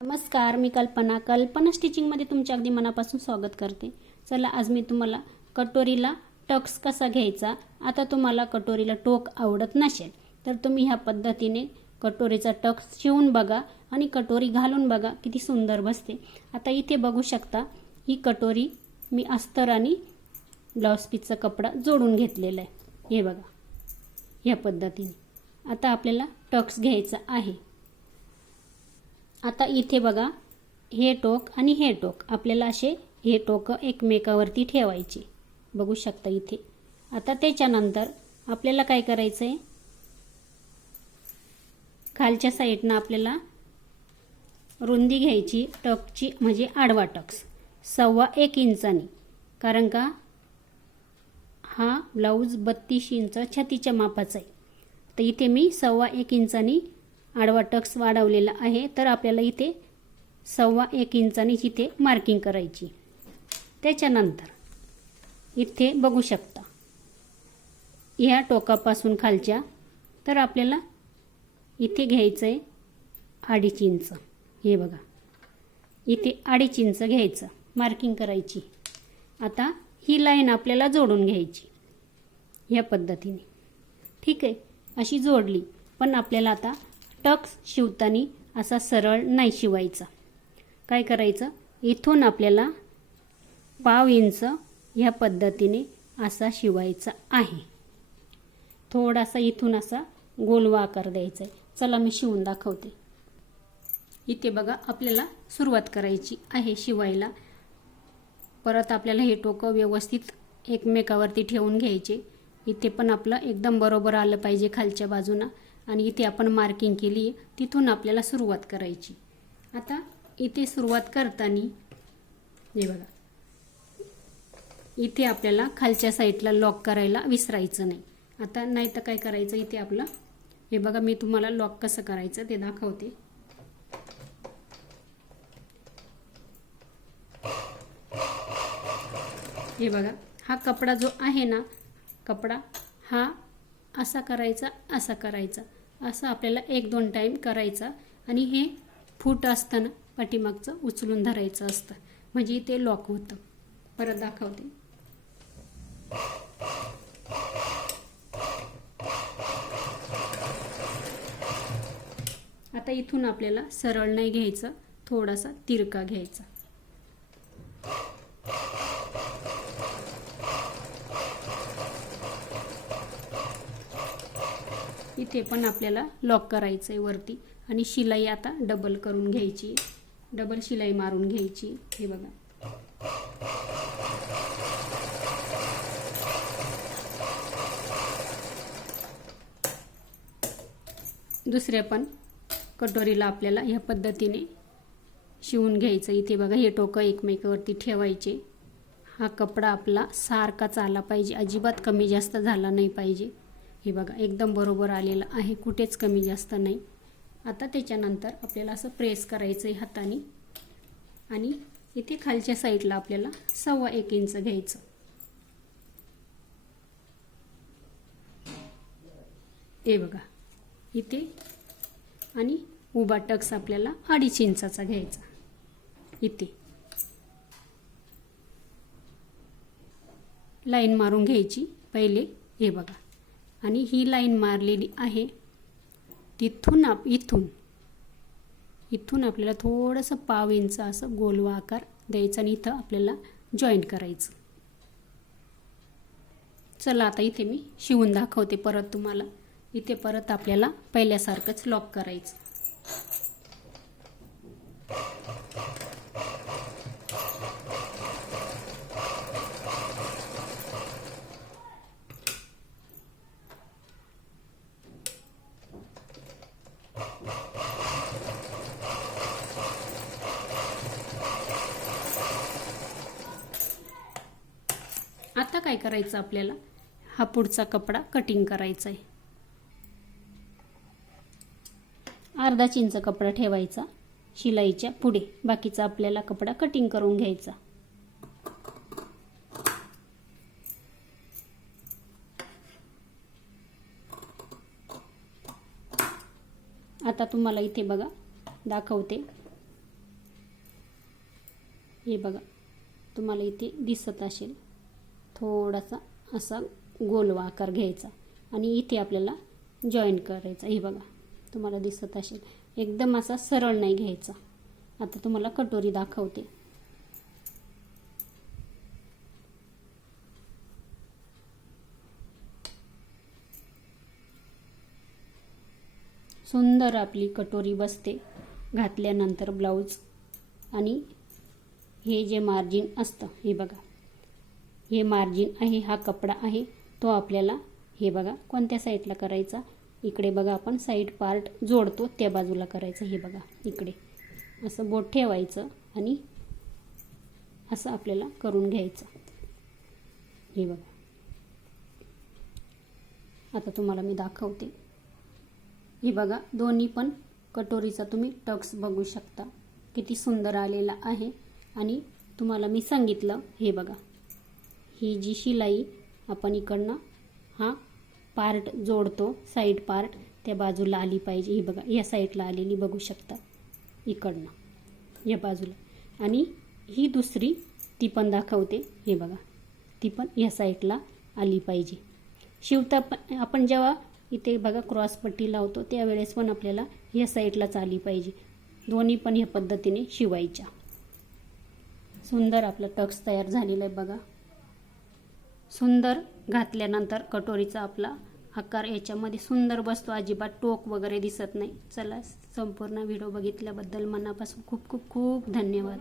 नमस्कार मी कल्पना. कल्पना स्टिचिंगमध्ये तुमच्या अगदी मनापासून स्वागत करते. चला आज मी तुम्हाला कटोरीला टक्स कसा घ्यायचा? आता तुम्हाला कटोरीला टोक आवडत नसेल तर तुम्ही ह्या पद्धतीने कटोरीचा टक्स शिवून बघा आणि कटोरी घालून बघा किती सुंदर बसते. आता इथे बघू शकता ही कटोरी मी अस्तर आणि ब्लाऊज पीसचा कपडा जोडून घेतलेला आहे. हे बघा ह्या पद्धतीने. आता आपल्याला टक्स घ्यायचा आहे. आता इथे बघा हे टोक आणि हे टोक. आपल्याला असे हे टोकं एकमेकावरती ठेवायची. बघू शकता इथे. आता त्याच्यानंतर आपल्याला काय करायचं आहे खालच्या साईडनं आपल्याला रुंदी घ्यायची टकची म्हणजे आडवा टक्स. सव्वा एक इंचानी. कारण का? हा ब्लाऊज बत्तीस इंच छातीच्या मापाचा आहे. तर इथे मी सव्वा एक इंचानी आडवा टक्स वाढवलेला आहे तर आपल्याला इथे सव्वा एक इंचाने इथे मार्किंग करायची. त्याच्यानंतर इथे बघू शकता. ह्या टोकापासून खालच्या तर आपल्याला इथे घ्यायचं आहे अडीच इंच. हे बघा. इथे अडीच इंच घ्यायचं मार्किंग करायची. आता ही लाईन आपल्याला जोडून घ्यायची. ह्या पद्धतीने. ठीक आहे? अशी जोडली पण आपल्याला आता टक्स शिवताना असा सरळ नाही शिवायचा. काय करायचं? इथून आपल्याला पाव इंच ह्या पद्धतीने असा शिवायचा आहे. थोडासा इथून असा गोलवा आकार द्यायचा आहे. चला मी शिवून दाखवते. इथे बघा आपल्याला सुरुवात करायची आहे शिवायला. परत आपल्याला हे टोकं व्यवस्थित एकमेकावरती ठेवून घ्यायचे. इथे पण आपलं एकदम बरोबर आलं पाहिजे खालच्या बाजूनं. आणि इथे आपण मार्किंग केली तिथून आपल्याला सुरुवात करायची. आता इथे सुरुवात करताना हे बघा. इथे आपल्याला खालच्या साईडला लॉक करायला विसरायचं नाही. आता नाही तर काय करायचं इथे आपलं? हे बघा मी तुम्हाला लॉक कसं करायचं ते दाखवते. हे बघा हा कपडा जो आहे ना कपडा हा असा करायचा असा करायचा. असं आपल्याला एक दोन टाईम करायचा आणि हे फूट असताना पाठीमागचं उचलून धरायचं असतं. म्हणजे ते लॉक होतं. परत दाखवते. आता इथून आपल्याला सरळ नाही घ्यायचं. थोडासा तिरका घ्यायचा. इथे पण आपल्याला लॉक करायचं आहे वरती. आणि शिलाई आता डबल करून घ्यायची. डबल शिलाई मारून घ्यायची. हे बघा. दुसऱ्या पण कटोरीला आपल्याला ह्या पद्धतीने शिवून घ्यायचं. इथे बघा हे टोकं एकमेकावरती ठेवायचे. हा कपडा आपला सारखाच आला पाहिजे. अजिबात कमी जास्त झाला नाही पाहिजे. हे बघा एकदम बरोबर आलेलं आहे कुठेच कमी जास्त नाही. आता त्याच्यानंतर आपल्याला असं प्रेस करायचं आहे हाताने. आणि इथे खालच्या साईडला आपल्याला सव्वा एक इंच घ्यायचं. हे बघा इथे आणि उभा टक्स आपल्याला अडीच इंचाचा घ्यायचा. इथे. लाईन मारून घ्यायची पहिले. हे बघा आणि ही लाईन मारलेली आहे. तिथून आप इथून. इथून आपल्याला थोडंसं पाव इंच असं गोलवा आकार द्यायचा आणि इथं आपल्याला जॉईंट करायचं. चला आता इथे मी शिवून दाखवते परत तुम्हाला. इथे परत आपल्याला पहिल्यासारखंच लॉक करायचं आता काय करायचं आपल्याला? हा पुढचा कपडा कटिंग करायचा आहे अर्धा चिंच कपडा ठेवायचा शिलाईच्या पुढे. बाकीचा आपल्याला कपडा कटिंग करून घ्यायचा. आता तुम्हाला इथे बघा दाखवते. हे बघा तुम्हाला इथे दिसत असेल. थोडासा असा गोलवा आकार घ्यायचा आणि इथे आपल्याला जॉईन करायचा. हे बघा तुम्हाला दिसत असेल. एकदम असा सरळ नाही घ्यायचा. आता तुम्हाला कटोरी दाखवते. सुंदर आपली कटोरी बसते. घातल्यानंतर ब्लाऊज आणि हे जे मार्जिन असतं हे बघा. हे मार्जिन आहे हा कपडा आहे तो आपल्याला हे बघा कोणत्या साईडला करायचा? इकडे बघा आपण साईड पार्ट जोडतो त्या बाजूला करायचं हे बघा इकडे. असं बोट ठेवायचं आणि असं आपल्याला करून घ्यायचं. हे बघा. आता तुम्हाला मी दाखवते. हे बघा दोन्ही पण कटोरीचा तुम्ही टक्स बघू शकता. किती सुंदर आलेला आहे. आणि तुम्हाला मी सांगितलं हे बघा. ही जी शिलाई आपण इकडनं हा पार्ट जोडतो साईड पार्ट त्या बाजूला आली पाहिजे. ही बघा या साईडला आलेली बघू शकता. इकडनं या बाजूला. आणि ही दुसरी ती पण दाखवते. हे बघा ती पण या साईडला आली पाहिजे. शिवता पण आपण जेव्हा इथे बघा क्रॉसपट्टी लावतो त्यावेळेस पण आपल्याला या साईडलाच आली पाहिजे. दोन्ही पण ह्या पद्धतीने शिवायच्या. सुंदर आपला टक्स तयार झालेला आहे बघा. सुंदर घातल्यानंतर कटोरीचा आपला आकार याच्यामध्ये सुंदर बसतो अजिबात टोक वगैरे दिसत नाही. चला संपूर्ण व्हिडिओ बघितल्याबद्दल मनापासून खूप खूप खूप धन्यवाद.